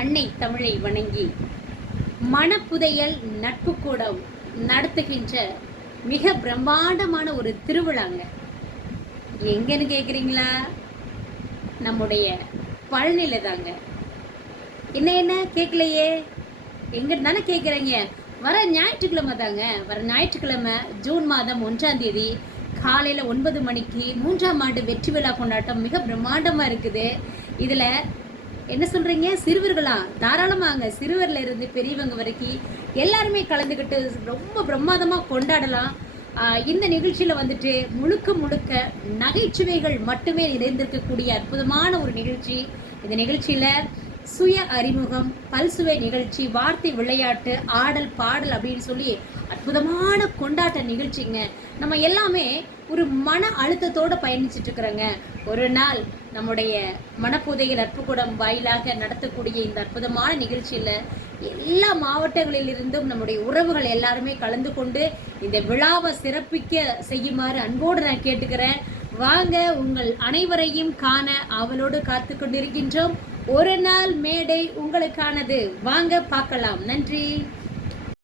அன்னை தமிழை வணங்கி மணப்புதையல் நட்பு கூடம் நடத்துகின்ற மிக பிரம்மாண்டமான ஒரு திருவிழாங்க. எங்கன்னு கேட்குறீங்களா? நம்முடைய பழனியில தாங்க. என்ன கேட்கலையே? எங்க தானே கேட்குறீங்க? வர ஞாயிற்றுக்கிழமை தாங்க. வர ஞாயிற்றுக்கிழமை ஜூன் மாதம் 1ஆம் தேதி காலையில் 9 மணிக்கு 3ஆம் ஆண்டு வெற்றி விழா கொண்டாட்டம் மிக பிரம்மாண்டமாக இருக்குது. இதில் என்ன சொல்கிறீங்க? சிறுவர்களா? தாராளமாங்க. சிறுவரில் இருந்து பெரியவங்க வரைக்கும் எல்லாருமே கலந்துக்கிட்டு ரொம்ப பிரமாதமாக கொண்டாடலாம். இந்த நிகழ்ச்சியில் வந்துட்டு முழுக்க முழுக்க நகைச்சுவைகள் மட்டுமே நிறைந்திருக்கக்கூடிய அற்புதமான ஒரு நிகழ்ச்சி. இந்த நிகழ்ச்சியில் சுய அறிமுகம், பல்சுவை நிகழ்ச்சி, வார்த்தை விளையாட்டு, ஆடல் பாடல் அப்படின்னு சொல்லி அற்புதமான கொண்டாட்ட நிகழ்ச்சிங்க. நம்ம எல்லாமே ஒரு மன அழுத்தத்தோடு பயணிச்சுட்டு இருக்கிறோங்க. ஒரு நாள் நம்முடைய மனப்புதையல் நட்புக்கூடம் வாயிலாக நடத்தக்கூடிய இந்த அற்புதமான நிகழ்ச்சியில் எல்லா மாவட்டங்களிலிருந்தும் நம்முடைய உறவுகள் எல்லாருமே கலந்து கொண்டு இந்த விழாவை சிறப்பிக்க செய்யுமாறு அன்போடு நான் கேட்டுக்கிறேன். வாங்க, உங்கள் அனைவரையும் காண அவளோடு காத்து கொண்டிருக்கின்றோம். ஒரு நாள் மேடை உங்களுக்கானது. வாங்க பார்க்கலாம். நன்றி.